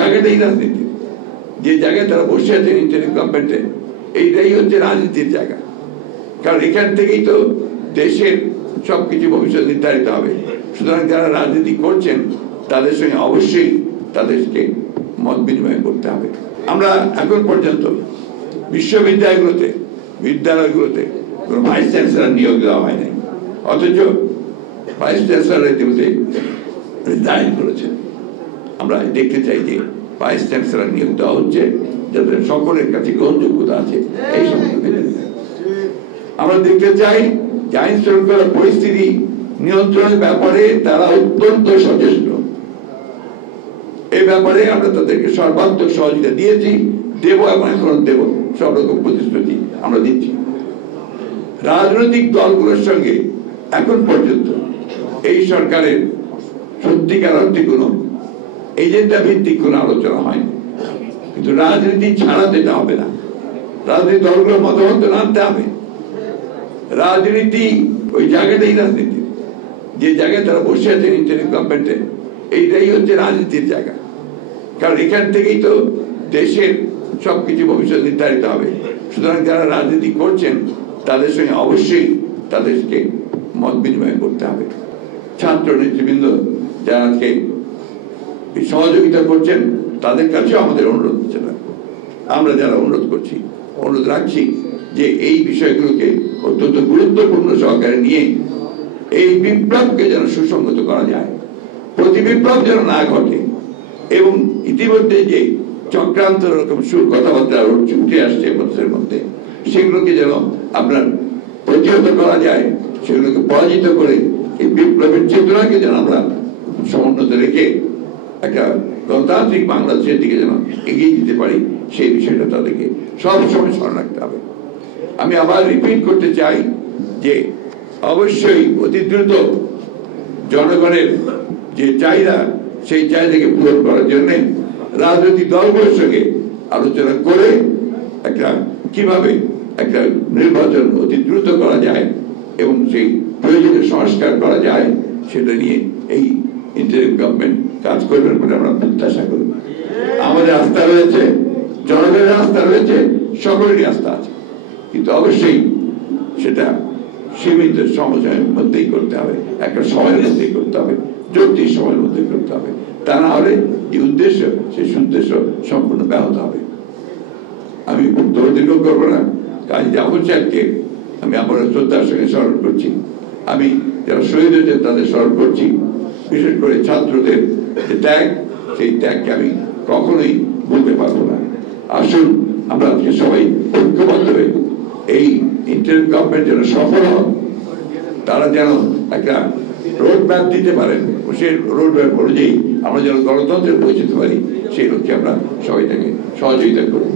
জায়গাটাই রাজনীতি, যে জায়গায় তারা বসে আছেন ইন্টারিম গভর্নমেন্টে, এইটাই হচ্ছে রাজনীতির জায়গা। কারণ এখান থেকেই তো দেশের সবকিছু ভবিষ্যৎ নির্ধারিত হবে। সুতরাং যারা রাজনীতি করছেন তাদের সঙ্গে অবশ্যই তাদেরকে মত বিনিময় করতে হবে। আমরা এখন পর্যন্ত বিদ্যালয়গুলোতে কোনো ভাইস চ্যান্সেলর নিয়োগ দেওয়া হয় নাই, অথচ ভাইস চ্যান্সেলর ইতিমধ্যে রিজাইন করেছেন। আমরা দেখতে চাই যে ভাইস চ্যান্সেলর নিয়োগ দেওয়া হচ্ছে যাদের সকলের কাছে গ্রহণযোগ্যতা আছে। এই সমস্ত আমরা দেখতে চাই যে আইন শৃঙ্খলা পরিস্থিতি নিয়ন্ত্রণের ব্যাপারে তারা অত্যন্ত সচেষ্ট। এই ব্যাপারে আমরা তাদেরকে সর্বাত্মক সহযোগিতা দিয়েছি, দেব এবং এখন দেব, সব রকম প্রতিশ্রুতি আমরা দিচ্ছি। রাজনৈতিক দলগুলোর সঙ্গে এখন পর্যন্ত এই সরকারের সত্যিকার অর্থে কোনো এজেন্ডা ভিত্তিক কোনো আলোচনা হয়নি, কিন্তু রাজনীতি ছাড়া যেটা হবে না, রাজনৈতিক দলগুলোর মতামত আনতে হবে। রাজনীতি ওই জায়গাটাই রাজনীতি, যে জায়গায় তারা বসে আছেন ইন্টারিম গভর্নমেন্টে, এইটাই হচ্ছে রাজনীতির জায়গা। কারণ এখান থেকেই তো দেশের সবকিছু ভবিষ্যৎ নির্ধারিত হবে। সুতরাং যারা রাজনীতি করছেন তাদের সঙ্গে অবশ্যই তাদেরকে মত বিনিময় করতে হবে। ছাত্র নেতৃবৃন্দ যারা আজকে সহযোগিতা করছেন তাদের কাছেও আমাদের অনুরোধ হচ্ছে না, আমরা যারা অনুরোধ রাখছি যে এই বিষয়গুলোকে অত্যন্ত গুরুত্বপূর্ণ সহকারে নিয়ে এই বিপ্লবকে যেন সুসংগত করা যায়, প্রতি বিপ্লব যেন না ঘটে, এবং ইতিমধ্যে যে চক্রান্ত রকম সুর কথাবার্তা উঠে আসছে মানুষের মধ্যে, সেগুলোকে যেন আপনার প্রতিহত করা যায়, সেগুলোকে পরাজিত করে এই বিপ্লবের চেতনাকে যেন আমরা সমুন্নত রেখে একটা গণতান্ত্রিক বাংলাদেশের দিকে যেন এগিয়ে দিতে পারি, সেই বিষয়টা তাদেরকে সবসময় স্মরণ রাখতে হবে। আমি আবার রিপিট করতে চাই যে অবশ্যই অতি দ্রুত জনগণের যে চাহিদা, সেই চাহিদাকে পূরণ করার জন্য রাজনৈতিক দলগুলোর সঙ্গে আলোচনা করে কিভাবে একটা নির্বাচন অতি দ্রুত করা যায় এবং সেই প্রয়োজনীয় সংস্কার করা যায়, সেটা নিয়ে এই ইন্টারিম গভর্নমেন্ট কাজ করবেন বলে আমরা প্রত্যাশা করি। আমাদের আস্থা রয়েছে, জনগণের আস্থা রয়েছে, সকলেরই আস্থা আছে, কিন্তু অবশ্যই সেটা সীমিত সময়ের মধ্যেই করতে হবে, একটা সময়ের মধ্যেই করতে হবে, যৌক্তিক সময়ের মধ্যে করতে হবে। তা না হলে যে উদ্দেশ্য, সেই উদ্দেশ্য সম্পূর্ণ ব্যাহত হবে। আমি দীর্ঘ করবো না, কাজী জাফর সাহেবকে আমি আমার শ্রদ্ধার সঙ্গে স্মরণ করছি। আমি যারা শহীদ হয়েছে তাদের স্মরণ করছি, বিশেষ করে ছাত্রদের যে ত্যাগ, সেই ত্যাগকে আমি কখনোই ভুলতে পারবো না। আসুন আমরা আজকে সবাই ঐক্যবদ্ধ হয়ে এই ইন্টারিম গভর্নমেন্ট যেন সফল হয়, তারা যেন একটা রোড ম্যাপ দিতে পারেন, সেই রোড ম্যাপ অনুযায়ী আমরা যেন গণতন্ত্রে পৌঁছতে পারি, সেই লক্ষ্যে আমরা সবাই তাকে সহযোগিতা করি।